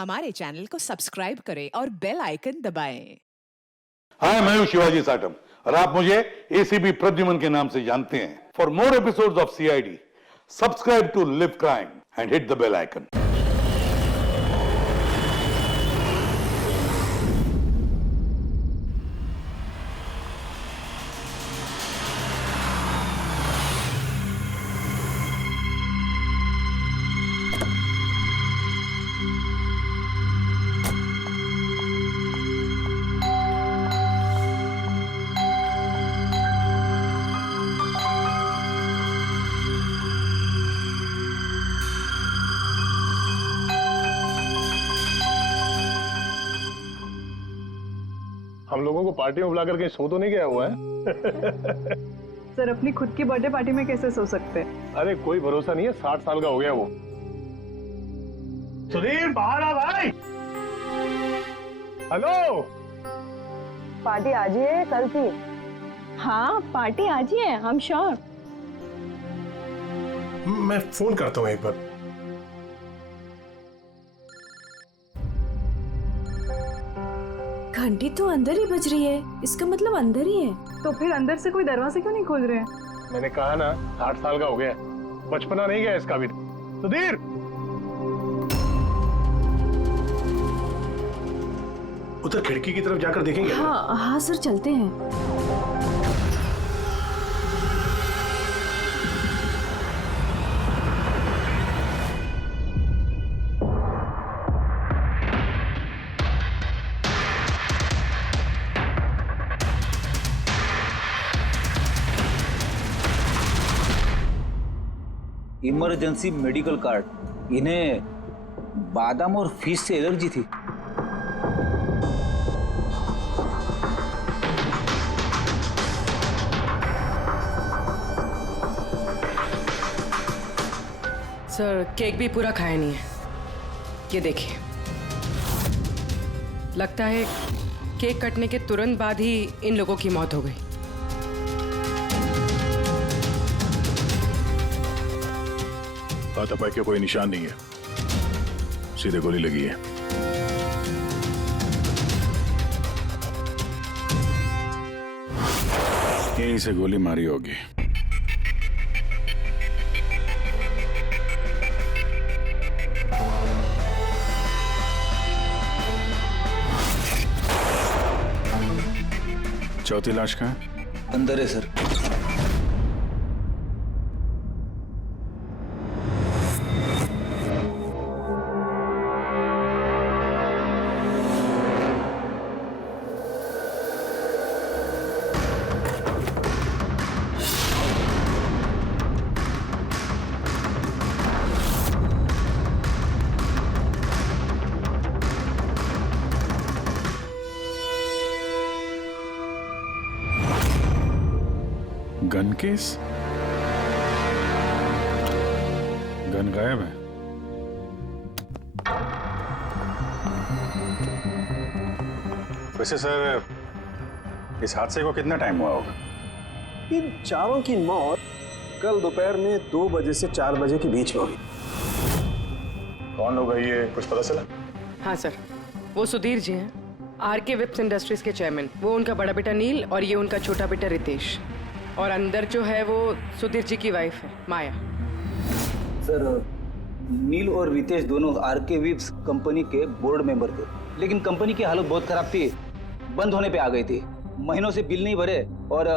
हमारे चैनल को सब्सक्राइब करें और बेल आइकन दबाएं। हाय, मैं हूं शिवाजी साटम और आप मुझे एसीपी प्रद्युमन के नाम से जानते हैं। For more episodes of CID, subscribe to live crime and hit the bell icon. हम लोगों को पार्टी में बुलाकर कहीं सो तो नहीं गया हुआ है? सर, अपनी खुद की बर्थडे पार्टी में कैसे सो सकते हैं? अरे कोई भरोसा नहीं है, 60 साल का हो गया वो। सुधीर, बाहर आ भाई। हेलो, पार्टी आज ही है कल की? हाँ, पार्टी आज ही है, हम श्योर। मैं फोन करता हूँ एक बार। घंटी तो अंदर ही बज रही है, इसका मतलब अंदर ही है। तो फिर अंदर से कोई दरवाजे क्यों नहीं खोल रहे हैं? मैंने कहा ना, 60 साल का हो गया, बचपना नहीं गया इसका भी। सुधीर, उधर खिड़की की तरफ जाकर देखेंगे। हाँ हाँ सर, चलते हैं। Emergency medical card. इन्हें बादाम और फिश से एलर्जी थी। सर, केक भी पूरा खाया नहीं है। ये देखिए, लगता है केक कटने के तुरंत बाद ही इन लोगों की मौत हो गई। हाथापाई के कोई निशान नहीं है, सीधे गोली लगी है। यहीं से गोली मारी होगी। चौथी लाश कहाँ है? अंदर है सर। Gun case? गन गायब है। वैसे सर, इस हादसे को कितना टाइम हुआ होगा? इन चारों की मौत कल दोपहर में 2 बजे से 4 बजे के बीच में हुई। कौन लोग है ये, कुछ पता चला? हाँ सर, वो सुधीर जी हैं, आरके विप्स इंडस्ट्रीज के चेयरमैन। वो उनका बड़ा बेटा नील और ये उनका छोटा बेटा रितेश। और अंदर जो है वो सुधीर जी की वाइफ है, माया। सर, नील और रितेश दोनों आरके विप्स कंपनी के बोर्ड मेंबर थे, लेकिन कंपनी की हालत बहुत खराब थी, बंद होने पे आ गई थी। महीनों से बिल नहीं भरे और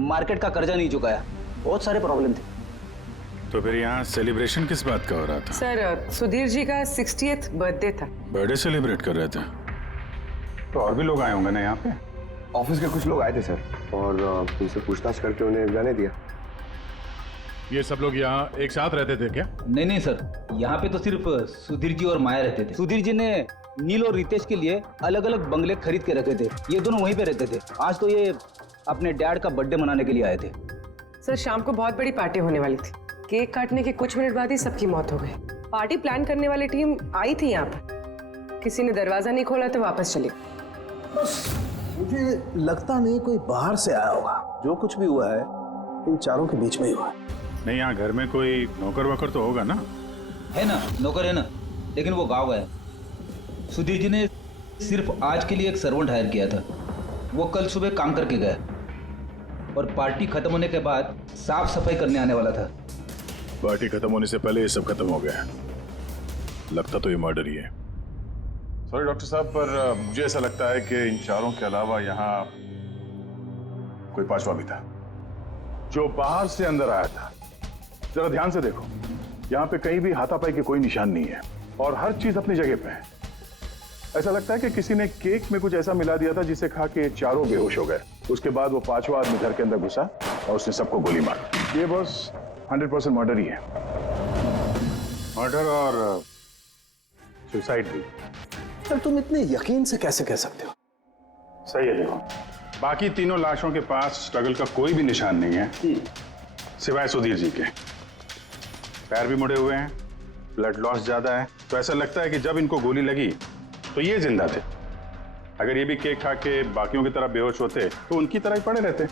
मार्केट का कर्जा नहीं चुकाया, बहुत सारे प्रॉब्लम थे। तो फिर यहाँ सेलिब्रेशन किस बात का हो रहा था? सर, सुधीर जी का 60th बर्थडे था। बर्थडे सेलिब्रेट कर रहे थे? तो और भी लोग आए होंगे ना यहाँ पे? ऑफिस के कुछ लोग आए थे सर, और उनसे पूछताछ करके उन्हें जाने दिया। ये सब लोग यहाँ एक साथ रहते थे क्या? नहीं नहीं सर, यहाँ पे तो सिर्फ सुधीर जी और माया रहते थे। सुधीर जी ने नील और रितेश के लिए अलग अलग बंगले खरीद के रखे थे, ये दोनों वहीं पे रहते थे। आज तो ये अपने डैड का बर्थडे मनाने के लिए आए थे। सर, शाम को बहुत बड़ी पार्टी होने वाली थी। केक काटने के कुछ मिनट बाद ही सबकी मौत हो गई। पार्टी प्लान करने वाली टीम आई थी यहाँ पर, किसी ने दरवाजा नहीं खोला तो वापस चली। मुझे लगता नहीं कोई बाहर से आया होगा। जो कुछ भी हुआ है इन चारों के बीच में ही हुआ है। नहीं, यहाँ घर में कोई नौकर वोकर तो होगा ना? है ना, नौकर है ना, लेकिन वो गाँव गया। सुधीर जी ने सिर्फ आज के लिए एक सर्वेंट हायर किया था। वो कल सुबह काम करके गया और पार्टी खत्म होने के बाद साफ सफाई करने आने वाला था। पार्टी खत्म होने से पहले ये सब खत्म हो गया। लगता तो ये मर्डर ही है। सॉरी डॉक्टर साहब, पर मुझे ऐसा लगता है कि इन चारों के अलावा यहाँ कोई पांचवा भी था जो बाहर से अंदर आया था। जरा ध्यान से देखो, यहाँ पे कहीं भी हाथापाई के कोई निशान नहीं है और हर चीज अपनी जगह पे है। ऐसा लगता है कि किसी ने केक में कुछ ऐसा मिला दिया था जिसे खा के चारों बेहोश हो गए। उसके बाद वो पांचवा आदमी घर के अंदर घुसा और उसने सबको गोली मारी। ये बस 100% मर्डर ही है। मर्डर और सुसाइड भी। सर तुम इतने यकीन से कैसे कह सकते हो? सही है। देखो, बाकी तीनों लाशों के पास स्ट्रगल का कोई भी निशान नहीं है सिवाय सुधीर जी के। पैर भी मुड़े हुए हैं, ब्लड लॉस ज्यादा है, तो ऐसा लगता है कि जब इनको गोली लगी तो ये जिंदा थे। अगर ये भी केक खा के बाकियों की तरह बेहोश होते तो उनकी तरह ही पड़े रहते।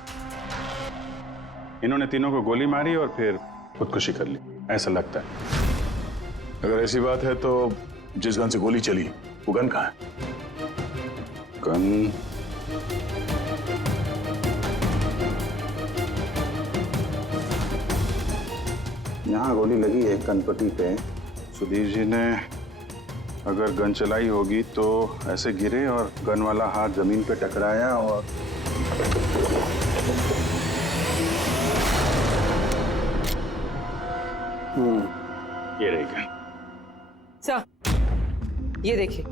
इन्होंने तीनों को गोली मारी और फिर खुदकुशी कर ली, ऐसा लगता है। अगर ऐसी बात है तो जिस गन से गोली चली वो गन कहाँ है? गन यहाँ गोली लगी है कनपट्टी पे। सुधीर जी ने अगर गन चलाई होगी तो ऐसे गिरे और गन वाला हाथ जमीन पे टकराया और ये रही गन। सर, ये देखिए,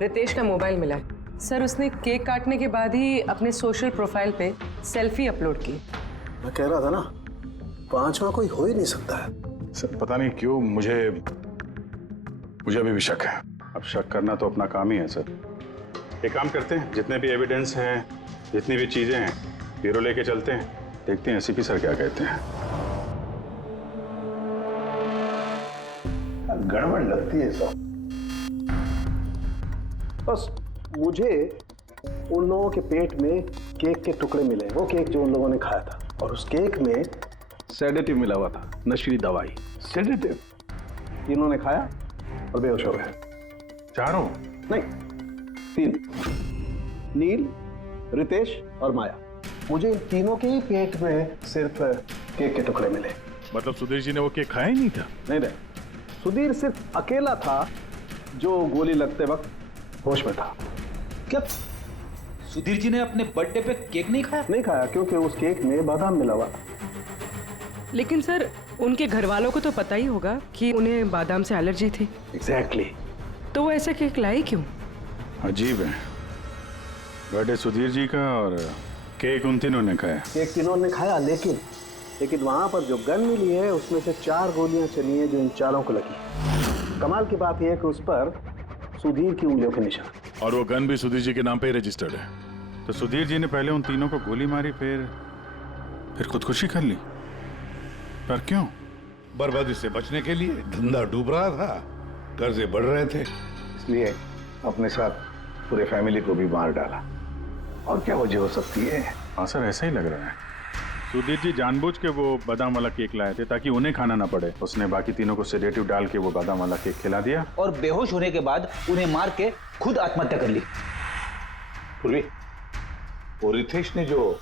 रितेश का मोबाइल मिला है। सर, उसने केक काटने के बाद ही अपने सोशल प्रोफाइल पे सेल्फी अपलोड की। मैं कह रहा था ना, पांचवा कोई हो ही नहीं सकता है। सर पता नहीं क्यों मुझे अभी भी शक है। अब शक करना तो अपना काम ही है सर। एक काम करते हैं, जितने भी एविडेंस हैं, जितनी भी चीजें हैं, ब्यूरो लेके चलते हैं, देखते हैं एसीपी सर क्या कहते हैं। गड़बड़ लगती है सब। बस मुझे उन लोगों के पेट में केक के टुकड़े मिले, वो केक जो उन लोगों ने खाया था, और उस केक में सेडेटिव मिला हुआ था, नशीली दवाई। सेडेटिव इन्होंने खाया और बेहोश हो गए। चारों? नहीं, 3, नील, रितेश और माया। मुझे इन तीनों के ही पेट में सिर्फ केक के टुकड़े मिले। मतलब सुधीर जी ने वो केक खाया ही नहीं था? नहीं, सुधीर सिर्फ अकेला था जो गोली लगते वक्त होश में था। क्या सुधीर जी ने अपने बर्थडे पे केक नहीं खाया? नहीं खाया, क्योंकि उस केक में बादाम मिला हुआ था। लेकिन सर, उनके घर वालों को तो पता ही होगा कि उन्हें बादाम से एलर्जी थी। एग्जैक्टली। तो वो ऐसा केक लाए क्यों? अजीब है, बर्थडे सुधीर जी का और केक उन तीनों ने खाया। केक तीनों ने खाया, लेकिन वहां पर जो गन मिली है उसमें से 4 गोलियां चली हैं जो इन चारों को लगी। कमाल की बात यह है कि उस पर सुधीर की उंगलियों के निशान, और वो गन भी सुधीर जी के नाम पे ही रजिस्टर्ड है। तो सुधीर जी ने पहले उन तीनों को गोली मारी, फिर खुदकुशी कर ली। पर क्यों? बर्बादी से बचने के लिए। धंधा डूब रहा था, कर्जे बढ़ रहे थे, इसलिए अपने साथ पूरे फैमिली को भी मार डाला। और क्या वजह हो सकती है? हाँ सर, ऐसा ही लग रहा है। सुधीर जी जानबूझ के वो बादाम वाला केक लाए थे ताकि उन्हें खाना ना पड़े। उसने बाकी तीनों को सेडेटिव डाल के वो बादाम वाला केक खिला दिया और बेहोश होने के बाद उन्हें मार के खुद आत्महत्या कर ली। पूर्वी, वो रितेश ने जो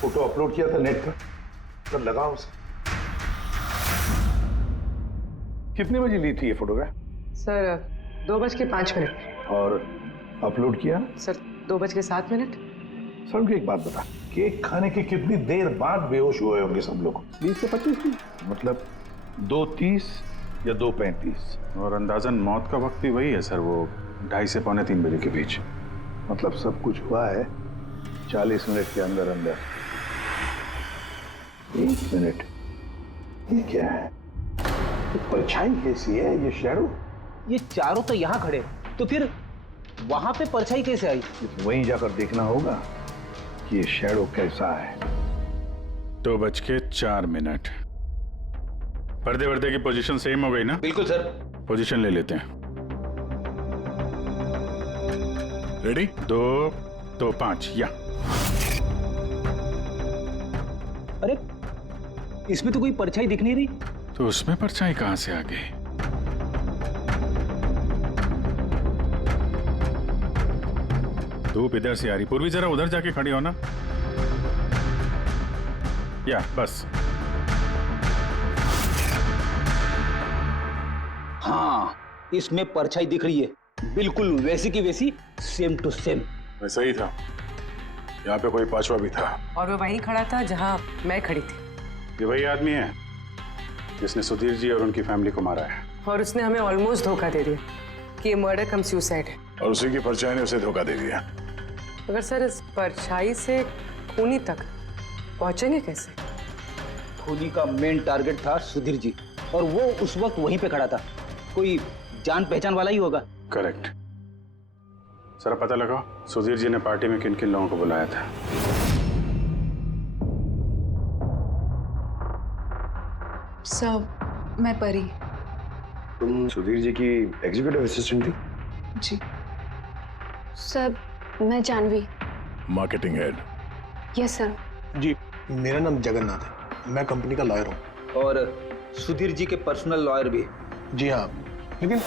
फोटो अपलोड किया था नेट पर, तब लगा उसे। कितने बजे ली थी ये फोटोग्राफ? सर, 2:05। और अपलोड किया? सर, 2:07। सर उनको एक बात बता, केक खाने के कितनी देर बाद बेहोश हुए होंगे सब लोग? 20 से 25 मिनट, मतलब 2:30 या 2:35। और अंदाजन मौत का वक्त भी वही है सर, वो 2:30 से 2:45 बजे के बीच। मतलब सब कुछ हुआ है 40 मिनट के अंदर अंदर। 1 मिनट, ये क्या है? ये परछाई कैसी है? ये शैडो? ये चारों तो यहाँ खड़े, तो फिर वहां पे परछाई कैसे आई? वहीं जाकर देखना होगा कि ये शैडो कैसा है। 2:04। पर्दे वर्दे की पोजीशन सेम हो गई ना? बिल्कुल सर। पोजीशन ले लेते हैं। रेडी? 2, 2, 5 या। अरे इसमें तो कोई परछाई दिख नहीं रही। तो उसमें परछाई कहां से आ गई? धूप इधर से आ रही। पूर्वी जरा उधर जाके खड़ी हो ना। या बस। हाँ, इसमें परछाई दिख रही है, बिल्कुल वैसी की वैसी, सेम टू सेम। वैसा ही था। यहाँ पे कोई पांचवा भी था। और वो वहीं खड़ा था जहाँ मैं खड़ी थी। ये वही आदमी है जिसने सुधीर जी और उनकी फैमिली को मारा है। और उसने हमें ऑलमोस्ट धोखा दे दिया कि ये मर्डर कम सुसाइड है। और उसी की परछाई ने उसे धोखा दे दिया। अगर सर इस परछाई से खूनी तक पहुंचेंगे कैसे? खूनी का मेन टारगेट था सुधीर जी, और वो उस वक्त वहीं पे खड़ा था। कोई जान पहचान वाला ही होगा। करेक्ट। सर पता लगाओ सुधीर जी ने पार्टी में किन किन लोगों को बुलाया था। सर, मैं परी। तुम सुधीर जी की एग्जीक्यूटिव असिस्टेंट थी? जी। सर, मैं Janvi. Marketing head. Yes sir. जी, मेरा नाम जगन्नाथ है, मैं कंपनी का लॉयर हूँ। और सुधीर जी के पर्सनल लॉयर भी। जी हाँ, लेकिन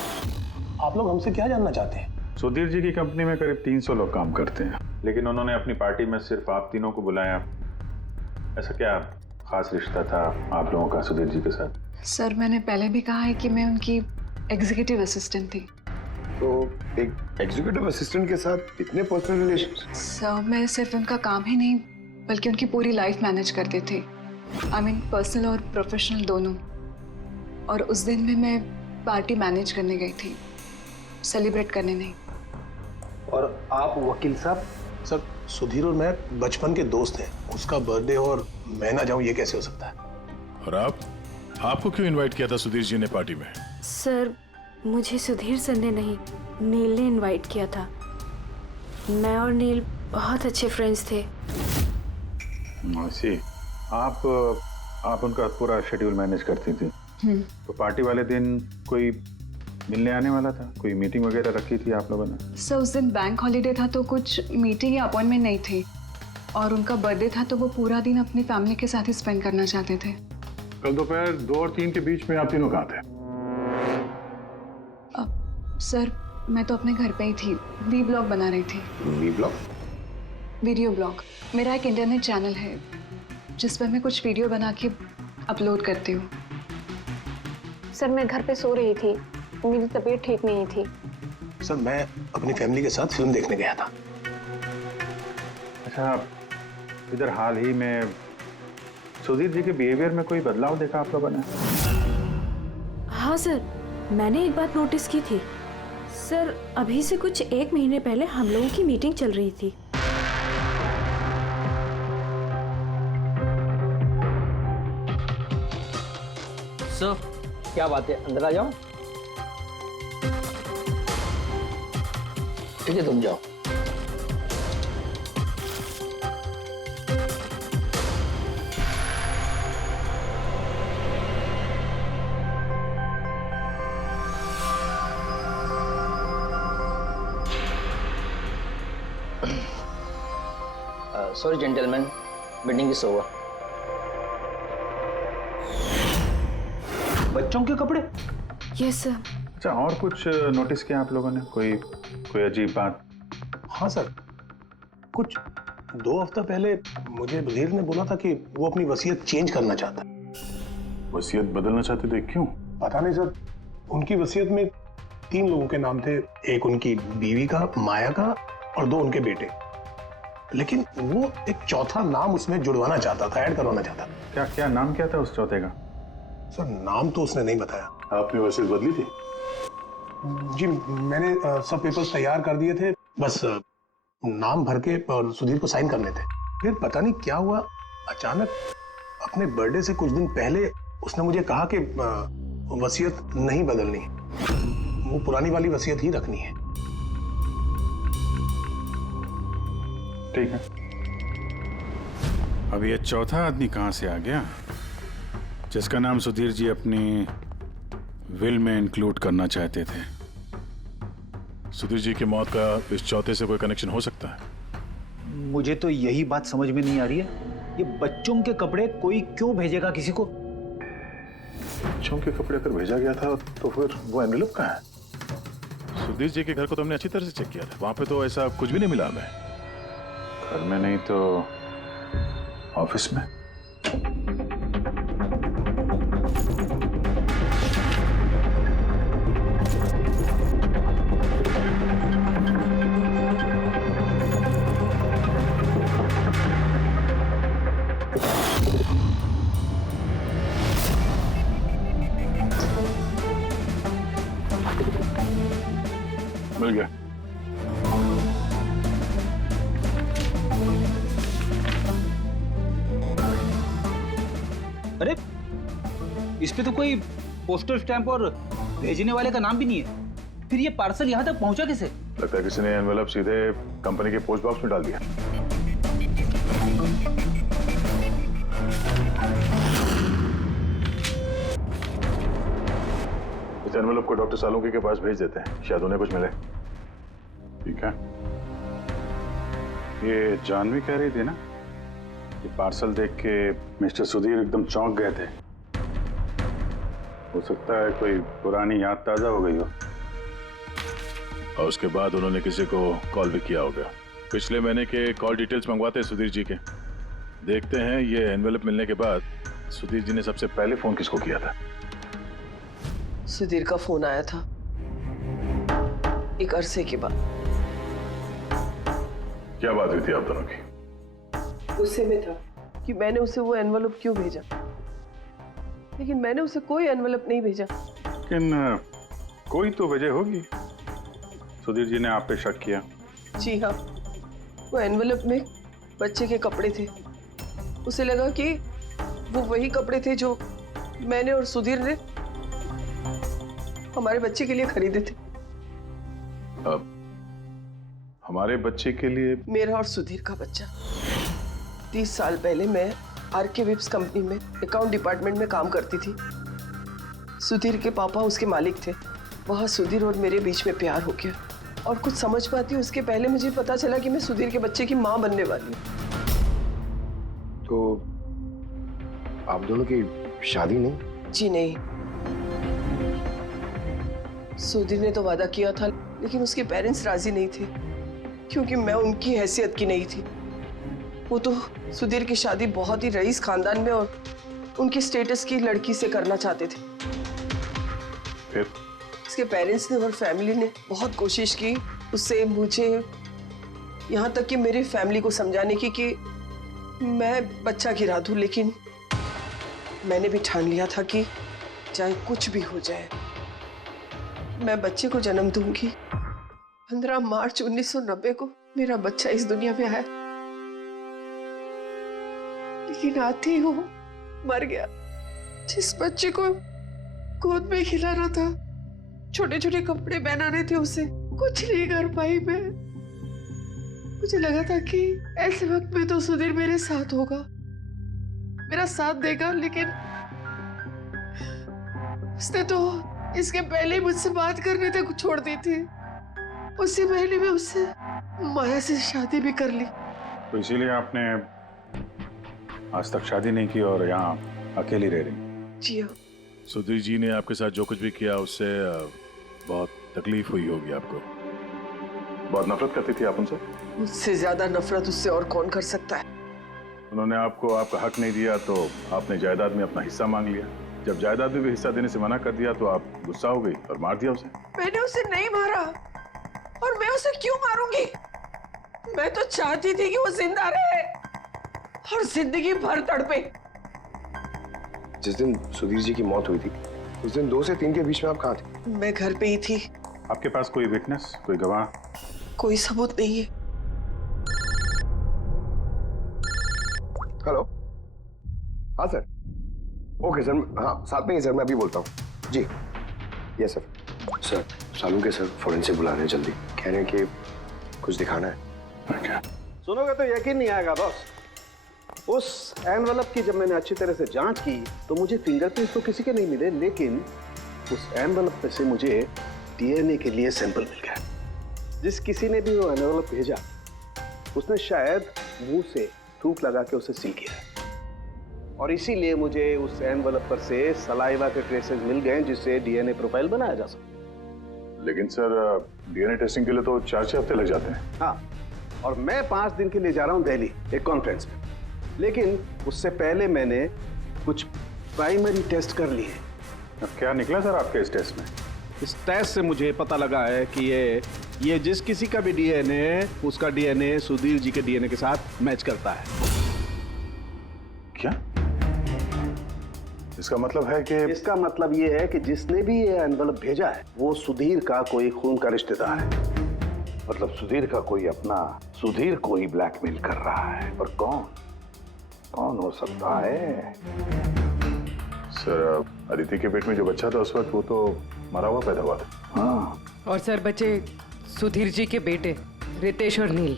आप लोग हमसे क्या जानना चाहते हैं? सुधीर जी की कंपनी में करीब 300 लोग काम करते हैं, लेकिन उन्होंने अपनी पार्टी में सिर्फ आप तीनों को बुलाया। ऐसा क्या खास रिश्ता था आप लोगों का सुधीर जी के साथ? सर, मैंने पहले भी कहा है कि मैं उनकी एग्जीक्यूटिव असिस्टेंट थी। तो एक एग्जीक्यूटिव असिस्टेंट के साथ इतने पर्सनल रिलेशन? सर, मैं सिर्फ उनका काम ही नहीं बल्कि उनकी पूरी लाइफ मैनेज करते थे। आई मीन पर्सनल और प्रोफेशनल दोनों। और उस दिन में मैं पार्टी मैनेज करने गई थी, सेलिब्रेट करने नहीं। और आप वकील साहब? सर, सुधीर और मैं बचपन के दोस्त हैं। उसका बर्थडे और मैं ना जाऊं ये कैसे हो सकता है? और आपको क्यों इनवाइट किया था सुधीर जी ने पार्टी में? सर, मुझे सुधीर सर ने नहीं, नील ने इनवाइट किया था। मैं और नील बहुत अच्छे फ्रेंड्स थे। सी, आप उनका पूरा शेड्यूल मैनेज करती थी। तो पार्टी वाले दिन कोई मिलने आने वाला था? कोई मीटिंग वगैरह रखी थी आप लोगों ने? सर, उस दिन बैंक हॉलीडे था तो कुछ मीटिंग या अपॉइंटमेंट नहीं थी। और उनका बर्थडे था तो वो पूरा दिन अपनी फैमिली के साथ ही स्पेंड करना चाहते थे। कल दोपहर 2 और 3 के बीच में आप तीनों कहाँ थे? सर, मैं तो अपने घर पे ही थी, वी ब्लॉग बना रही थी। Vlog? Video blog. मेरा एक इंटरनेट चैनल है जिस पर मैं कुछ वीडियो बना के अपलोड करती हूँ। सर, मैं घर पे सो रही थी, मेरी तबीयत ठीक नहीं थी। सर, मैं अपनी फैमिली के साथ फिल्म देखने गया था। अच्छा, इधर हाल ही में सुधीर जी के बिहेवियर में कोई बदलाव देखा आप लोगों ने? हाँ सर, मैंने एक बात नोटिस की थी। सर, अभी से कुछ 1 महीने पहले हम लोगों की मीटिंग चल रही थी। सर, क्या बात है, अंदर आ जाओ। ठीक है, तुम जाओ। Sorry gentleman, meeting is over. बच्चों के कपड़े? Yes sir. अच्छा, और कुछ नोटिस किया आप लोगों ने? कोई अजीब बात? हाँ सर, कुछ 2 हफ्ता पहले मुझे सुधीर ने बोला था कि वो अपनी वसीयत चेंज करना चाहता है। वसीयत बदलना चाहते थे, क्यों? पता नहीं सर, उनकी वसीयत में 3 लोगों के नाम थे। एक उनकी बीवी का, माया का, और 2 उनके बेटे। लेकिन वो एक चौथा नाम उसमें जुड़वाना चाहता था, ऐड करवाना चाहता था। क्या नाम क्या था उस चौथे का? सर, नाम तो उसने नहीं बताया। आपने वसीयत बदली थी? जी, मैंने सब पेपर्स तैयार कर दिए थे, बस नाम भर के और सुधीर को साइन करने थे। फिर पता नहीं क्या हुआ, अचानक अपने बर्थडे से कुछ दिन पहले उसने मुझे कहा कि वसीयत नहीं बदलनी, वो पुरानी वाली वसीयत ही रखनी है। ठीक है, अब ये चौथा आदमी कहां से आ गया जिसका नाम सुधीर जी अपनी विल में इंक्लूड करना चाहते थे? सुधीर जी की मौत का इस चौथे से कोई कनेक्शन हो सकता है? मुझे तो यही बात समझ में नहीं आ रही है, ये बच्चों के कपड़े कोई क्यों भेजेगा किसी को? बच्चों के कपड़े अगर भेजा गया था तो फिर वो एनवेलप कहाँ है? सुधीर जी के घर को तो हमने अच्छी तरह से चेक किया था, वहां पे तो ऐसा कुछ भी नहीं मिला हमें। घर में नहीं तो ऑफिस में। मिल गया। अरे इस पे तो कोई पोस्टल स्टैंप और भेजने वाले का नाम भी नहीं है, फिर ये पार्सल यहाँ तक पहुँचा कैसे? लगता है किसी ने एनवेलप सीधे कंपनी के पोस्ट बॉक्स में डाल दिया। इस एनवेलप को डॉक्टर सालुंकी के पास भेज देते हैं, शायद उन्हें कुछ मिले। ठीक है। ये जानवी कह रही थी ना, ये पार्सल देख के मिस्टर सुधीर एकदम चौंक गए थे। हो सकता है कोई पुरानी याद ताजा हो गई हो, और उसके बाद उन्होंने किसी को कॉल भी किया होगा। पिछले महीने के कॉल डिटेल्स मंगवाते हैं सुधीर जी के। देखते हैं ये एनवेलप मिलने के बाद सुधीर जी ने सबसे पहले फोन किसको किया था। सुधीर का फोन आया था एक अरसे के बाद। क्या बात हुई थी आप दोनों की? गुस्से में था कि मैंने उसे वो एनवेलप क्यों भेजा, लेकिन मैंने उसे कोई एनवेलप नहीं भेजा। लेकिन कोई तो वजह होगी, सुधीर जी ने आप पे शक किया। जी हाँ, वो एनवेलप में बच्चे के कपड़े थे। उसे लगा कि वो वही कपड़े थे जो मैंने और सुधीर ने हमारे बच्चे के लिए खरीदे थे। अब हमारे बच्चे के लिए? मेरा और सुधीर का बच्चा। 30 साल पहले मैं आरके विप्स कंपनी में अकाउंट डिपार्टमेंट में काम करती थी। सुधीर के पापा उसके मालिक थे। वहाँ सुधीर और मेरे बीच में प्यार हो गया, और कुछ समझ पाती उसके पहले मुझे पता चला कि मैं सुधीर के बच्चे की माँ बनने वाली हूँ। तो आप दोनों की शादी नहीं? जी नहीं। सुधीर ने तो वादा किया था, लेकिन उसके पेरेंट्स राजी नहीं थे, क्योंकि मैं उनकी हैसियत की नहीं थी। वो तो सुधीर की शादी बहुत ही रईस खानदान में और उनके स्टेटस की लड़की से करना चाहते थे। फिर उसके पेरेंट्स ने और फैमिली ने बहुत कोशिश की उससे, मुझे, यहाँ तक कि मेरी फैमिली को समझाने की कि मैं बच्चा गिरा दूं, लेकिन मैंने भी ठान लिया था कि चाहे कुछ भी हो जाए मैं बच्चे को जन्म दूंगी। 15 मार्च 1990 को मेरा बच्चा इस दुनिया में आया, लेकिन आते ही वो मर गया। जिस बच्चे को गोद में खिलाना था, छोटे छोटे कपड़े पहनाने थे उसे, कुछ नहीं कर पाई मैं। मुझे लगा था कि ऐसे वक्त में तो सुधीर मेरे साथ होगा, मेरा साथ देगा, लेकिन उसने तो इसके पहले मुझसे बात करने तक छोड़ दी थी। उसी महीने में उससे माया से शादी भी कर ली। तो इसीलिए आपने आज तक शादी नहीं की और यहाँ अकेली रह रही? जी हाँ। सुधीर जी ने आपके साथ जो कुछ भी किया उससे बहुत तकलीफ हुई होगी आपको। बहुत नफरत करती थी आप उनसे? मुझसे ज्यादा नफरत उससे और कौन कर सकता है। उन्होंने आपको आपका हक नहीं दिया तो आपने जायदाद में अपना हिस्सा मांग लिया। जब जायदाद में भी हिस्सा देने से मना कर दिया तो आप गुस्सा हो गई और मार दिया उसे। मैंने उसे नहीं मारा, और मैं उसे क्यों मारूंगी? मैं तो चाहती थी कि वो जिंदा रहे और जिंदगी भर तड़पे। जिस दिन सुधीर जी की मौत हुई थी, उस दिन 2 से 3 के बीच में आप कहाँ थे? मैं घर पे ही थी। आपके पास कोई विटनेस, कोई गवाह? कोई सबूत नहीं है। हेलो, हाँ सर। ओके सर, हाँ साथ में ही सर, मैं अभी बोलता हूँ। जी yes sir. Sir Salunke sir forensic बुला रहे हैं, जल्दी कह रहे हैं कि कुछ दिखाना है। सुनोगे तो यकीन नहीं आएगा बॉस। उस एनवेलप की जब मैंने अच्छी तरह से जांच की तो मुझे फिंगरप्रिंट्स तो किसी के नहीं मिले, लेकिन उस एनवेलप पे से मुझे डीएनए के लिए सैंपल मिल गया। जिस किसी ने भी वो एनवेलप भेजा उसने शायद मुंह से थूक लगा के उसे सील किया है, और इसीलिए मुझे उस एनवेलप पर से सलाइवा के ट्रेसेस मिल गए जिससे डीएनए प्रोफाइल बनाया जा सकता। लेकिन सर डीएनए टेस्टिंग के लिए तो 4-6 हफ्ते लग जाते हैं। हाँ, और मैं 5 दिन के लिए जा रहा हूँ दिल्ली एक कॉन्फ्रेंस में, लेकिन उससे पहले मैंने कुछ प्राइमरी टेस्ट कर लिए। अब क्या निकला सर आपके इस टेस्ट में? इस टेस्ट से मुझे पता लगा है कि ये जिस किसी का भी डीएनए उसका डीएनए सुधीर जी के डीएनए के साथ मैच करता है। क्या? इसका मतलब है कि इसका मतलब ये है कि जिसने भी ये एनवलप भेजा है वो सुधीर का कोई खून का रिश्तेदार है। मतलब सुधीर का कोई अपना सुधीर को ही ब्लैकमेल कर रहा है। पर कौन हो सकता है? सर, अदिति के पेट में जो बच्चा था उस वक्त वो तो मरा हुआ पैदा हुआ था। हाँ, और सर बचे सुधीर जी के बेटे रितेश और नील।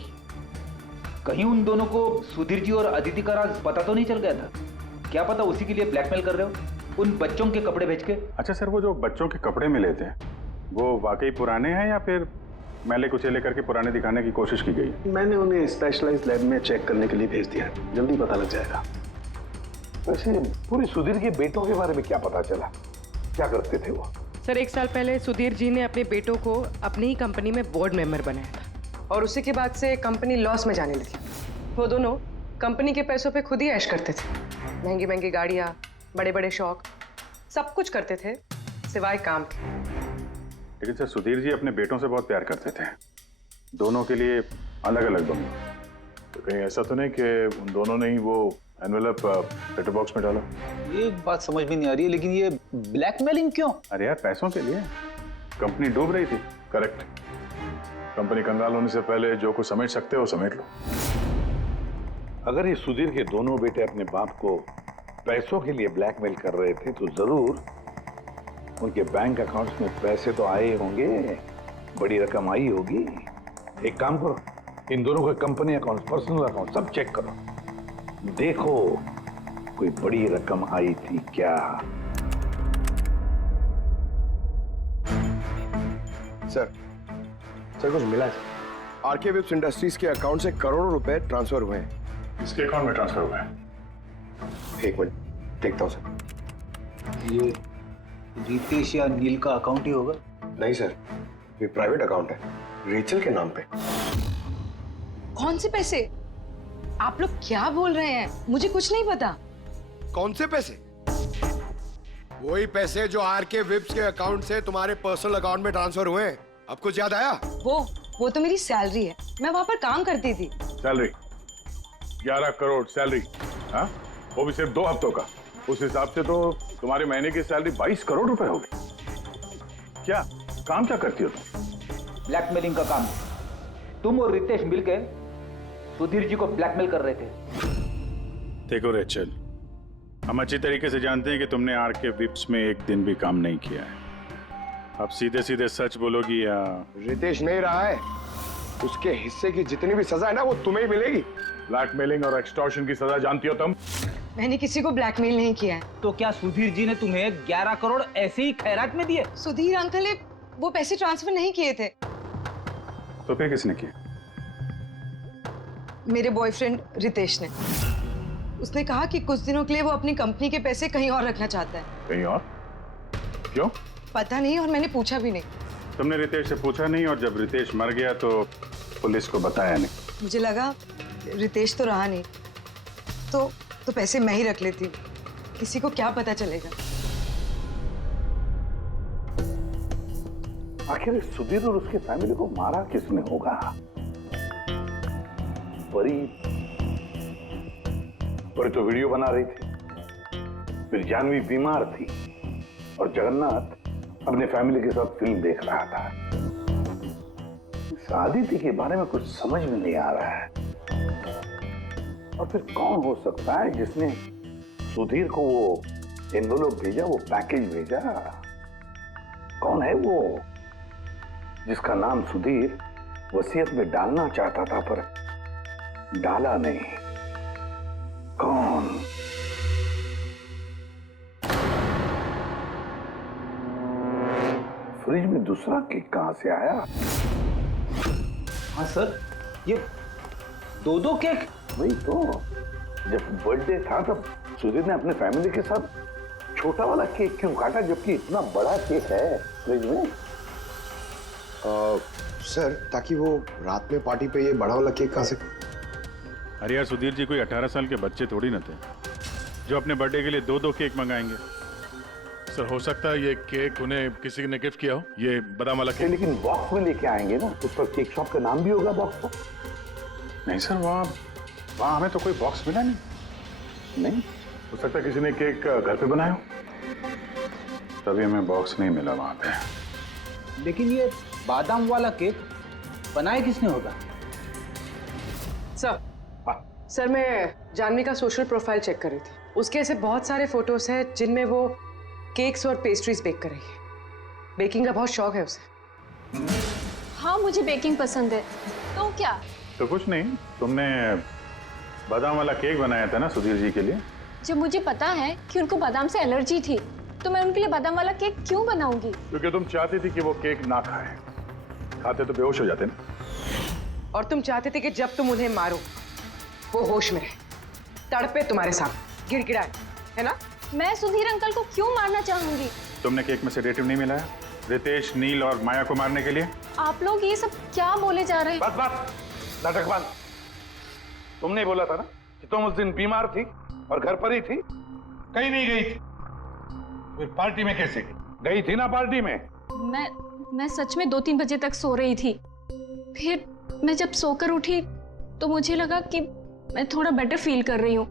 कहीं उन दोनों को सुधीर जी और अदिति का राज पता तो नहीं चल गया था? क्या पता उसी के लिए ब्लैकमेल कर रहे हो उन बच्चों के कपड़े भेज के। अच्छा सर, वो जो बच्चों के कपड़े मिले थे वो वाकई पुराने हैं या फिर मैले कुचेले करके पुराने दिखाने की कोशिश की गई? मैंने उन्हें स्पेशलाइज्ड लैब में चेक करने के लिए भेज दिया, जल्दी पता लग जाएगा। वैसे पूरी सुधीर के बेटों के बारे में क्या पता चला? क्या करते थे वो? सर 1 साल पहले सुधीर जी ने अपने बेटों को अपनी ही कंपनी में बोर्ड मेंबर बनाया था और उसी के बाद से कंपनी लॉस में जाने लगी। वो दोनों कंपनी के पैसों पे खुद ही ऐश करते थे, महंगी महंगी गाड़ियाँ, बड़े बड़े शौक, सब कुछ करते थे सिवाय काम के। लेकिन सर सुधीर जी अपने बेटों से बहुत प्यार करते थे, दोनों के लिए अलग अलग बंगले। तो कहीं ऐसा तो नहीं कि उन दोनों ने ही वो एनवेलप लेटर बॉक्स में डाला? ये बात समझ में नहीं आ रही है, लेकिन ये ब्लैकमेलिंग क्यों? अरे यार पैसों के लिए, कंपनी डूब रही थी। करेक्ट। कंपनी कंगाल होने से पहले जो कुछ समेट सकते हो समेट लो। अगर ये सुधीर के दोनों बेटे अपने बाप को पैसों के लिए ब्लैकमेल कर रहे थे तो जरूर उनके बैंक अकाउंट्स में पैसे तो आए होंगे, बड़ी रकम आई होगी। एक काम करो, इन दोनों के कंपनी अकाउंट, पर्सनल अकाउंट सब चेक करो, देखो कोई बड़ी रकम आई थी क्या। सर कुछ मिला है? आरके वेब्स इंडस्ट्रीज के अकाउंट से करोड़ों रुपए ट्रांसफर हुए हैं। किसके अकाउंट में ट्रांसफर हुआ है? एक मिनट देखता हूँ सर। ये रितेश या नील का अकाउंट ही होगा? नहीं सर, ये प्राइवेट अकाउंट है, रेचल के नाम पे। कौन से पैसे? आप लोग क्या बोल रहे हैं? मुझे कुछ नहीं पता। कौन से पैसे? वही पैसे जो आरके वेब्स के अकाउंट से तुम्हारे पर्सनल अकाउंट में ट्रांसफर हुए हैं। अब कुछ याद आया? वो तो मेरी सैलरी है, मैं वहां पर काम करती थी। Salary 11 crore salary? हाँ, वो भी सिर्फ 2 हफ्तों का। उस हिसाब से तो तुम्हारे महीने की सैलरी 22 करोड़ रुपए हो गई। क्या काम क्या करती हो तुम? ब्लैकमेलिंग का काम। तुम और रितेश मिलकर सुधीर जी को ब्लैकमेल कर रहे थे। देखो रेचल, हम अच्छी तरीके से जानते हैं कि तुमने आरके विप्स में एक दिन भी काम नहीं किया है। अब सीधे सीधे सच बोलोगी या? रितेश नहीं रहा है, उसके हिस्से की जितनी भी सजा है ना वो तुम्हें ही मिलेगी। ब्लैकमेलिंग और एक्सटॉर्शन की सजा जानती हो तुम? मैंने किसी को ब्लैकमेल नहीं किया है। तो क्या सुधीर जी ने तुम्हें 11 करोड़ ऐसे ही खैरात में दिए? सुधीर अंकल ने वो पैसे ट्रांसफर नहीं किए थे। तो फिर किसने किया? मेरे बॉयफ्रेंड रितेश ने। उसने कहा कि कुछ दिनों के लिए वो अपनी कंपनी के पैसे कहीं और रखना चाहता है। कहीं और? क्यों? पता नहीं, और मैंने पूछा भी नहीं। तुमने रितेश से पूछा नहीं, और जब रितेश मर गया तो पुलिस को बताया नहीं? मुझे लगा रितेश तो रहा नहीं, तो पैसे मैं ही रख लेती, किसी को क्या पता चलेगा। आखिर सुधीर और उसकी फैमिली को मारा किसने होगा? परी तो वीडियो बना रही थी, फिर जानवी बीमार थी और जगन्नाथ अपने फैमिली के साथ फिल्म देख रहा था। आदिति के बारे में कुछ समझ में नहीं आ रहा है। और फिर कौन हो सकता है जिसने सुधीर को वो एनवेलप भेजा, वो पैकेज भेजा? कौन है वो जिसका नाम सुधीर वसीयत में डालना चाहता था पर डाला नहीं? कौन? फ्रिज में दूसरा केक कहां से आया? हाँ सर, ये 2 केक। वही तो, जब बर्थडे था तब सुधीर ने अपने फैमिली के साथ छोटा वाला केक क्यों काटा, जबकि इतना बड़ा केक है फ्रिज में? सर, ताकि वो रात में पार्टी पे ये बड़ा वाला केक खा सके। अरे यार सुधीर जी कोई 18 साल के बच्चे थोड़ी ना थे जो अपने बर्थडे के लिए 2-2 केक मंगाएंगे। सर हो सकता है ये केक उन्हें किसी ने गिफ्ट किया हो, ये बादाम वाला केक। लेकिन बॉक्स में लेके आएंगे ना, उस पर केक शॉप का नाम भी होगा बॉक्स पर। नहीं सर, वहाँ हमें तो कोई बॉक्स मिला नहीं। हो सकता है किसी ने केक घर पे बनाया हो, तभी हमें बॉक्स नहीं मिला वहाँ पे। लेकिन ये बादाम वाला केक बनाया किसने होगा? सर मैं जानवी का सोशल प्रोफाइल चेक कर रही थी। उसके ऐसे बहुत सारे फोटोज हैं जिनमें वो केक्स और पेस्ट्रीज बेक कर रही है। बेकिंग का बहुत शौक है उसे। हाँ, मुझे बेकिंग पसंद है। तो क्या? तो कुछ नहीं, तुमने बादाम वाला केक बनाया था ना सुधीर जी के लिए। जब मुझे पता है कि उनको बादाम से एलर्जी थी तो मैं उनके लिए बादाम वाला केक क्यों बनाऊंगी? क्योंकि तुम चाहती थी कि वो केक ना खाए, खाते तो बेहोश हो जाते ना। और तुम चाहते थे कि जब तुम उन्हें मारो वो होश में रहे, तड़पे तुम्हारे सामने, गिड़गिड़ाए, है ना? मैं सुधीर अंकल को क्यों मारना चाहूंगी? तुमने केक में सेडेटिव नहीं मिलाया रितेश, नील और माया को मारने के लिए? आप लोग ये सब क्या बोले जा रहे हैं? बस नाटक बंद। तुमने बोला था ना कि तुम उस दिन बीमार थी और घर पर ही थी, कहीं नहीं गई थी। फिर पार्टी में कैसे गई थी ना? पार्टी में मैं सच में 2-3 बजे तक सो रही थी। फिर मैं जब सोकर उठी तो मुझे लगा कि मैं थोड़ा बेटर फील कर रही हूँ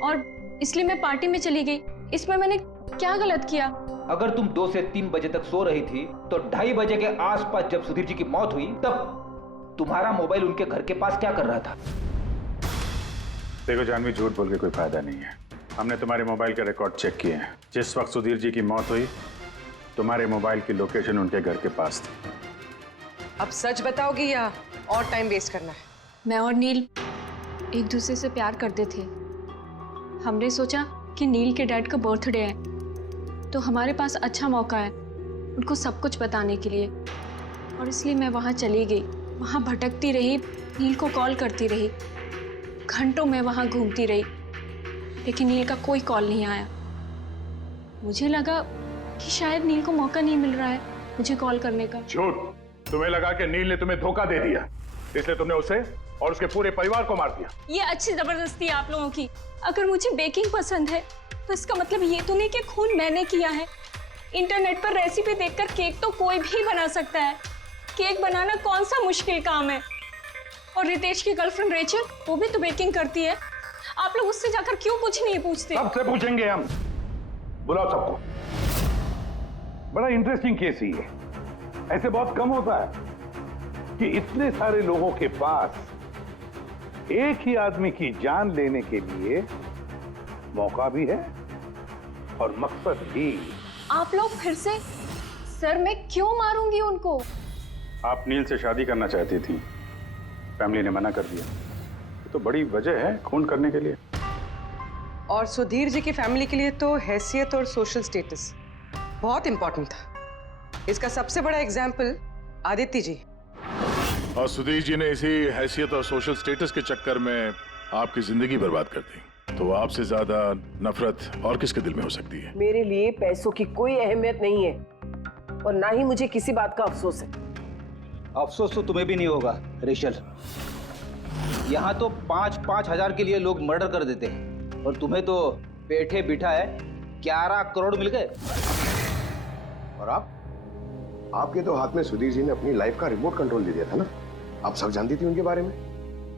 और इसलिए मैं पार्टी में चली गई। इसमें मैंने क्या गलत किया? अगर तुम 2 से 3 बजे तक सो रही थी तो 2:30 बजे के आसपास जब सुधीर जी की मौत हुई तब तुम्हारा मोबाइल उनके घर के पास क्या कर रहा था? देखो जानवी, झूठ बोल के कोई फायदा नहीं है। हमने तुम्हारे मोबाइल के रिकॉर्ड चेक किए हैं। जिस वक्त सुधीर जी की मौत हुई तुम्हारे मोबाइल की लोकेशन उनके घर के पास थी। अब सच बताओगी या और टाइम वेस्ट करना है? मैं और नील एक दूसरे से प्यार करते थे। हमने सोचा कि नील के डैड का बर्थडे है तो हमारे पास अच्छा मौका है उनको सब कुछ बताने के लिए, और इसलिए मैं वहाँ चली गई। वहाँ भटकती रही, नील को कॉल करती रही, घंटों में वहाँ घूमती रही, लेकिन नील का कोई कॉल नहीं आया। मुझे लगा कि शायद नील को मौका नहीं मिल रहा है मुझे कॉल करने का। झूठ। तुम्हें लगा कि नील ने तुम्हें धोखा दे दिया, इसलिए तुमने उसे और उसके पूरे परिवार को मार दिया। ये अच्छी जबरदस्ती है आप लोगों की। अगर मुझे बेकिंग पसंद है तो इसका मतलब ये तो नहीं कि खून मैंने किया है। इंटरनेट पर रेसिपी देखकर केक तो कोई भी बना सकता है। केक बनाना कौन सा मुश्किल काम है? और रितेश की गर्लफ्रेंड रेचल, वो भी तो बेकिंग करती है। आप लोग उससे जाकर क्यों कुछ नहीं पूछते? सबसे पूछेंगे हम। बुलाओ सबको। बड़ा इंटरेस्टिंग केस ही है। ऐसे बहुत कम होता है कि इतने सारे लोगों के पास एक ही आदमी की जान लेने के लिए मौका भी है और मकसद भी। आप लोग फिर से? सर मैं क्यों मारूंगी उनको? आप नील से शादी करना चाहती थी, फैमिली ने मना कर दिया। तो बड़ी वजह है खून करने के लिए। और सुधीर जी की फैमिली के लिए तो हैसियत और सोशल स्टेटस बहुत इंपॉर्टेंट था। इसका सबसे बड़ा एग्जाम्पल आदित्य जी। और सुधीर जी ने इसी हैसियत और सोशल स्टेटस के चक्कर में आपकी जिंदगी बर्बाद कर दी। तो आपसे ज्यादा नफरत और किसके दिल में हो सकती है? मेरे लिए पैसों की कोई अहमियत नहीं है और ना ही मुझे किसी बात का अफसोस है। अफसोस तो तुम्हें भी नहीं होगा रेचल। यहाँ तो 5-5 हजार के लिए लोग मर्डर कर देते हैं और तुम्हें तो बैठे बिठाए 11 करोड़ मिल गए। और आपके तो हाथ में सुधीर जी ने अपनी लाइफ का रिमोट कंट्रोल दे दिया था ना। आप सब जानती थी उनके बारे में,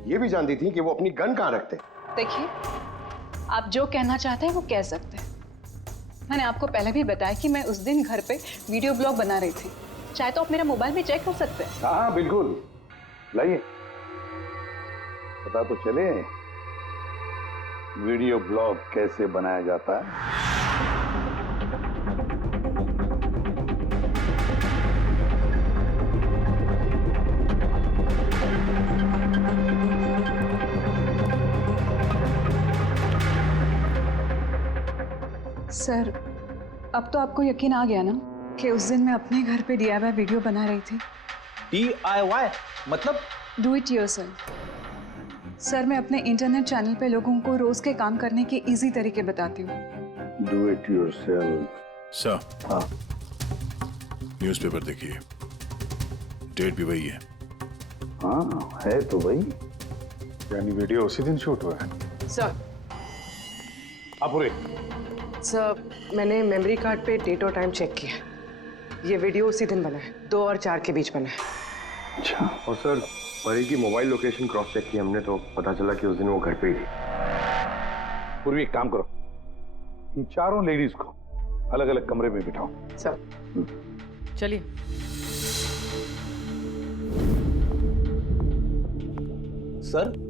ये भी जानती थी कि वो अपनी गन कहाँ रखते। देखिए, आप जो कहना चाहते हैं वो कह सकते हैं। मैंने आपको पहले भी बताया कि मैं उस दिन घर पे वीडियो ब्लॉग बना रही थी। चाहे तो आप मेरा मोबाइल भी चेक कर सकते हैं। हाँ बिल्कुल, लाइए पता तो चले वीडियो ब्लॉग कैसे बनाया जाता है। सर, अब तो आपको यकीन आ गया ना कि उस दिन मैं अपने घर पे DIY वीडियो बना रही थी। DIY मतलब? Do it yourself. सर, मैं अपने इंटरनेट चैनल पे लोगों को रोज के काम करने के इजी तरीके बताती हूँ। Do it yourself. सर, हाँ, न्यूज़पेपर देखिए। डेट भी वही है। हाँ है तो वही। यानी वीडियो उसी दिन शूट हुआ है। सर अपुरे, सर मैंने मेमोरी कार्ड पे डेट और टाइम चेक किया। ये वीडियो उसी दिन बना है, 2 और 4 के बीच बना है। अच्छा। और सर परी की मोबाइल लोकेशन क्रॉस चेक की हमने तो पता चला कि उस दिन वो घर पे ही थी। पूर्वी एक काम करो, इन चारों लेडीज को अलग अलग कमरे में बिठाओ। सर चलिए। सर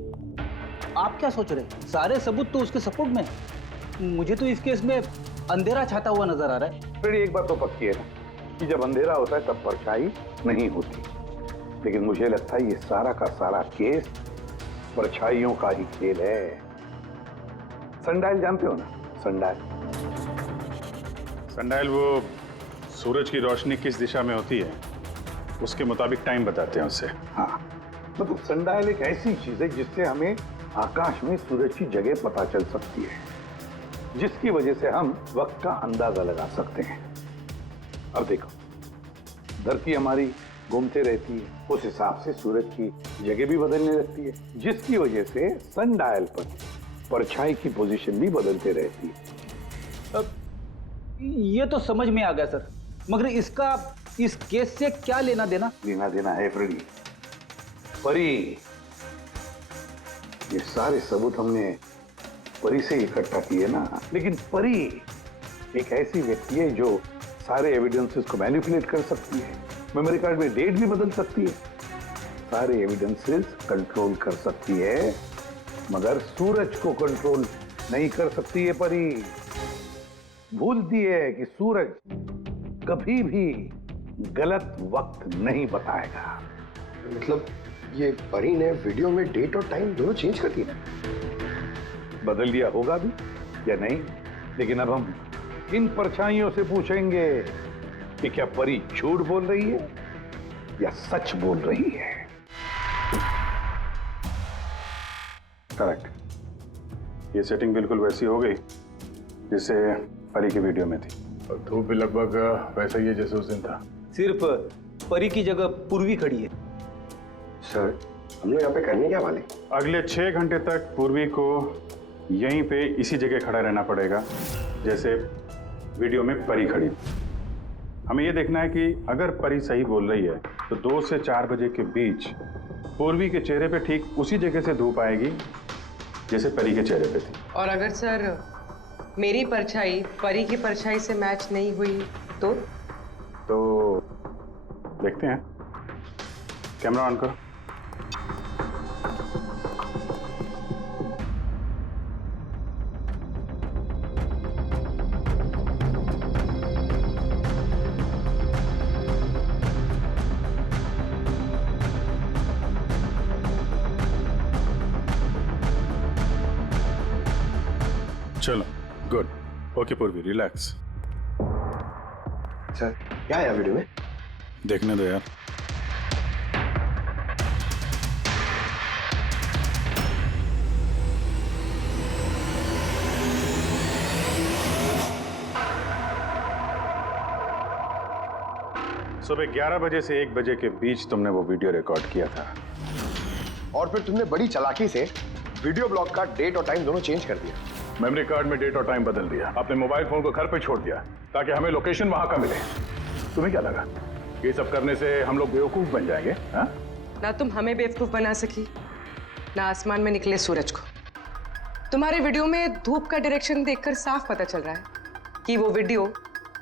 आप क्या सोच रहे हैं? सारे सबूत तो उसके सपोर्ट में है। मुझे तो इस केस में अंधेरा छाता हुआ नजर आ रहा है। फिर एक बात तो पक्की है ना कि जब अंधेरा होता है तब परछाई नहीं होती, लेकिन मुझे लगता है ये सारा का सारा केस परछाइयों का ही खेल है। सनडायल जानते हो ना? सनडायल। सनडायल वो सूरज की रोशनी किस दिशा में होती है उसके मुताबिक टाइम बताते हैं उससे। हाँ, मतलब सनडायल एक ऐसी चीज है जिससे हमें आकाश में सूरज की जगह पता चल सकती है, जिसकी वजह से हम वक्त का अंदाजा लगा सकते हैं। अब देखो, धरती हमारी घूमते रहती है, उस हिसाब से सूरज की जगह भी बदलने लगती है, जिसकी वजह से सनडायल पर परछाई की पोजीशन भी बदलते रहती है। अब ये तो समझ में आ गया सर, मगर इसका इस केस से क्या लेना देना? लेना देना है फ्रेडी। परी, ये सारे सबूत हमने परी से इकट्ठा किए ना, लेकिन परी एक ऐसी व्यक्ति है जो सारे एविडेंसेस को मैनिपुलेट कर सकती है, मेमोरी कार्ड में डेट भी बदल सकती है, सारे एविडेंसेस कंट्रोल कर सकती है, मगर सूरज को कंट्रोल नहीं कर सकती है। परी भूलती है कि सूरज कभी भी गलत वक्त नहीं बताएगा। मतलब ये परी ने वीडियो में डेट और टाइम दोनों चेंज कर दिया? बदल दिया होगा भी या नहीं, लेकिन अब हम इन परछाइयों से पूछेंगे कि क्या परी झूठ बोल रही है या सच बोल रही है। करेक्ट। ये सेटिंग बिल्कुल वैसी हो गई जैसे परी की वीडियो में थी, और धूप भी लगभग वैसा ही है जैसे उस दिन था। सिर्फ परी की जगह पूर्वी खड़ी है। सर हम लोग यहाँ पे करने क्या वाले? अगले 6 घंटे तक पूर्वी को यहीं पे इसी जगह खड़ा रहना पड़ेगा जैसे वीडियो में परी खड़ी। हमें ये देखना है कि अगर परी सही बोल रही है तो 2 से 4 बजे के बीच पूर्वी के चेहरे पे ठीक उसी जगह से धूप आएगी जैसे परी के चेहरे पे थी। और अगर सर मेरी परछाई परी की परछाई से मैच नहीं हुई तो देखते हैं। कैमरा ऑन करो। चलो गुड। ओके पूर्वी रिलैक्स। सर क्या है वीडियो में? देखने दो यार। सुबह 11 बजे से 1 बजे के बीच तुमने वो वीडियो रिकॉर्ड किया था, और फिर तुमने बड़ी चालाकी से वीडियो ब्लॉग का डेट और टाइम दोनों चेंज कर दिया। मेमोरी कार्ड में डेट और टाइम बदल दिया, आपने मोबाइल फोन को घर पे छोड़ दिया ताकि हमें लोकेशन वहां का मिले। तुम्हें क्या लगा ये सब करने से हम लोग बेवकूफ बन जाएंगे? हाँ? ना तुम हमें बेवकूफ बना सकी, ना आसमान में निकले सूरज को। तुम्हारे वीडियो में धूप का डायरेक्शन देखकर साफ पता चल रहा है कि वो वीडियो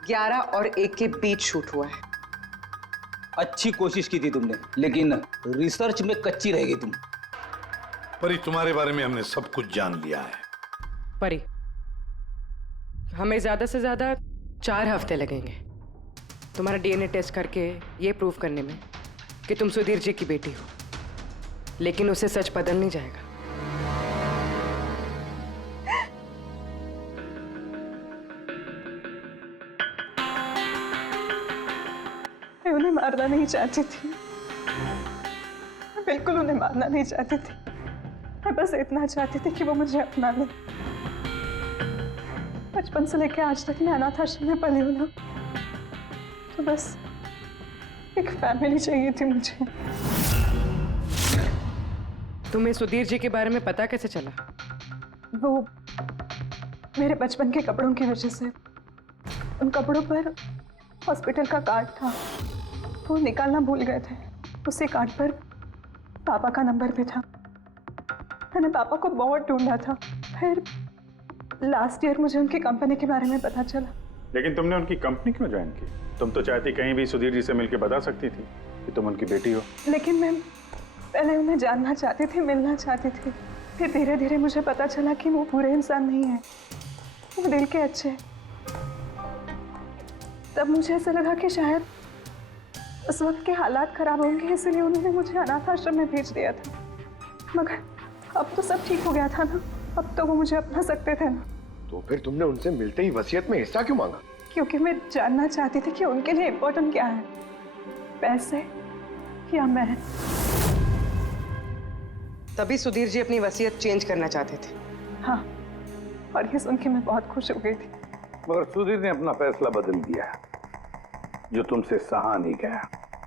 11 और 1 के बीच शूट हुआ है। अच्छी कोशिश की थी तुमने, लेकिन रिसर्च में कच्ची रह गई तुम। परी, तुम्हारे बारे में हमने सब कुछ जान लिया है। परी, हमें ज्यादा से ज्यादा 4 हफ्ते लगेंगे तुम्हारा डीएनए टेस्ट करके ये प्रूव करने में कि तुम सुधीर जी की बेटी हो, लेकिन उसे सच बदल नहीं जाएगा। मैं उन्हें मारना नहीं चाहती थी, मैं बिल्कुल उन्हें मारना नहीं चाहती थी। मैं बस इतना चाहती थी कि वो मुझे अपना ले। बचपन से लेकर आज तक मैं अनाथ आश्रम में पली हूं ना, तो बस एक फैमिली चाहिए थी मुझे। तुम्हें सुधीर जी के बारे में पता कैसे चला? वो मेरे बचपन के कपड़ों की वजह से, उन कपड़ों पर हॉस्पिटल का कार्ड था, वो निकालना भूल गए थे। उसी कार्ड पर पापा का नंबर भी था। मैंने पापा को बहुत ढूंढा था। फिर लास्ट ईयर मुझे उनकी कंपनी के बारे में पता चला। लेकिन तुमने उनकी कंपनी क्यों ज्वाइन की? तुम तो चाहती कहीं भी सुधीर जी से मिलकर बता सकती थी कि तुम उनकी बेटी हो। लेकिन मैं पहले उन्हें जानना चाहती थी, मिलना चाहती थी। फिर धीरे धीरे मुझे पता चला कि वो पूरे इंसान नहीं है, वो दिल के अच्छे हैं। तब मुझे ऐसा लगा कि शायद उस वक्त के हालात खराब होंगे, इसलिए उन्होंने मुझे अनाथ आश्रम में भेज दिया था। मगर अब तो सब ठीक हो गया था ना, अब तो वो मुझे अपना सकते थे ना। तो फिर तुमने उनसे मिलते ही वसीयत में हिस्सा क्यों मांगा? क्योंकि मैं जानना चाहती थी कि उनके लिए इम्पोर्टेंट क्या है, पैसे या मैं। तभी सुधीर जी अपनी वसीयत चेंज करना चाहते थे। हाँ, और ये सुन के मैं बहुत खुश हो गई थी। मगर सुधीर ने अपना फैसला बदल दिया, जो तुमसे सहा नहीं गया।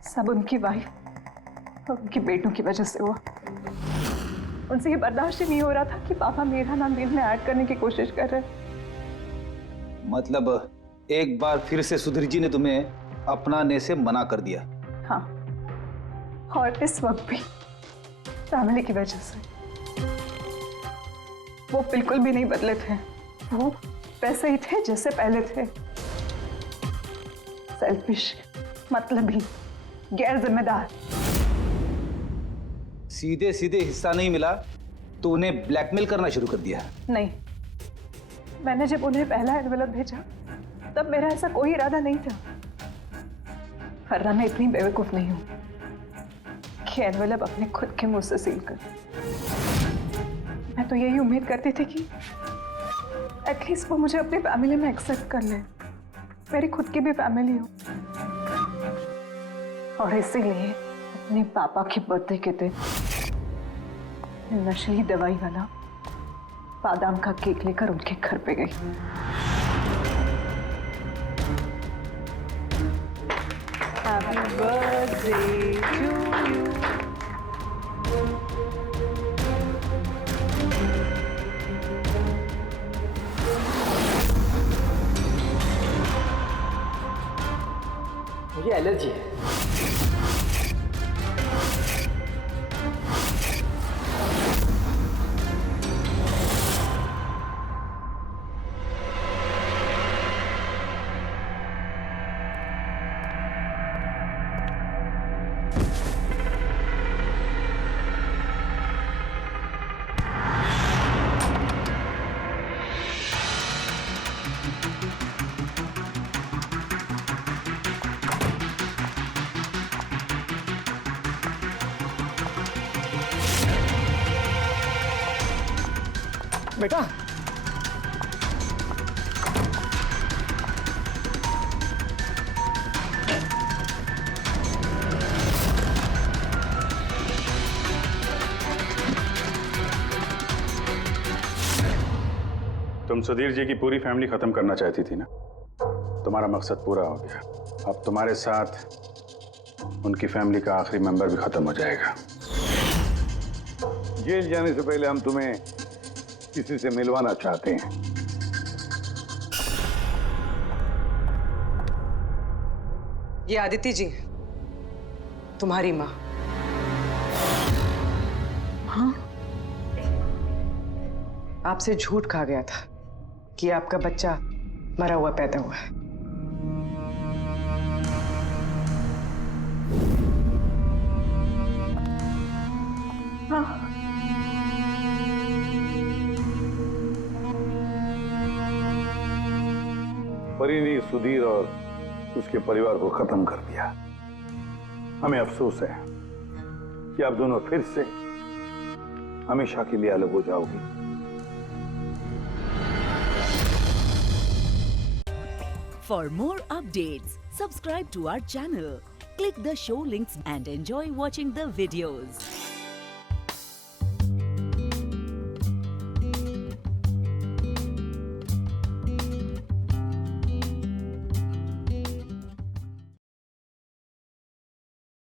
सब उनकी वाइफ और उनके बेटों की वजह से हुआ। उनसे ये बर्दाश्त ही नहीं हो रहा था कि पापा मेरा नाम दिल में ऐड करने की कोशिश कर रहे। मतलब एक बार फिर से सुधीर जी ने तुम्हें अपनाने से मना कर दिया? हाँ, और इस वक्त भी फैमिली की वजह से। वो बिल्कुल भी नहीं बदले थे, वो वैसे ही थे जैसे पहले थे। सेल्फिश, मतलबी, गैर जिम्मेदार। सीधे सीधे हिस्सा नहीं मिला तो उन्हें ब्लैकमेल करना शुरू कर दिया? नहीं, मैंने जब उन्हें पहला एनवेलप भेजा तब मेरा ऐसा कोई इरादा नहीं था। वरना मैं इतनी बेवकूफ नहीं हूं कि एनवेलप अपने खुद के मुंह से सील कर। मैं तो यही उम्मीद करती थी कि एटलीस्ट वो मुझे अपनी फैमिली में एक्सेप्ट कर ले, मेरी खुद की भी फैमिली हो। और इसीलिए अपने पापा के बर्थडे के दिन नशीली दवाई वाला बादाम का केक लेकर उनके घर पे गई। Happy birthday to you. मुझे एलर्जी है। बेटा, तुम सुधीर जी की पूरी फैमिली खत्म करना चाहती थी ना? तुम्हारा मकसद पूरा हो गया। अब तुम्हारे साथ उनकी फैमिली का आखिरी मेंबर भी खत्म हो जाएगा। जेल जाने से पहले हम तुम्हें किसी से मिलवाना चाहते हैं। ये आदिति जी, तुम्हारी माँ। हाँ? आपसे झूठ कहा गया था कि आपका बच्चा मरा हुआ पैदा हुआ है। हाँ। परी ने सुधीर और उसके परिवार को खत्म कर दिया। हमें अफसोस है कि आप दोनों फिर से हमेशा के लिए अलग हो जाओगी। For more updates, subscribe to our channel, click the show links and enjoy watching the videos.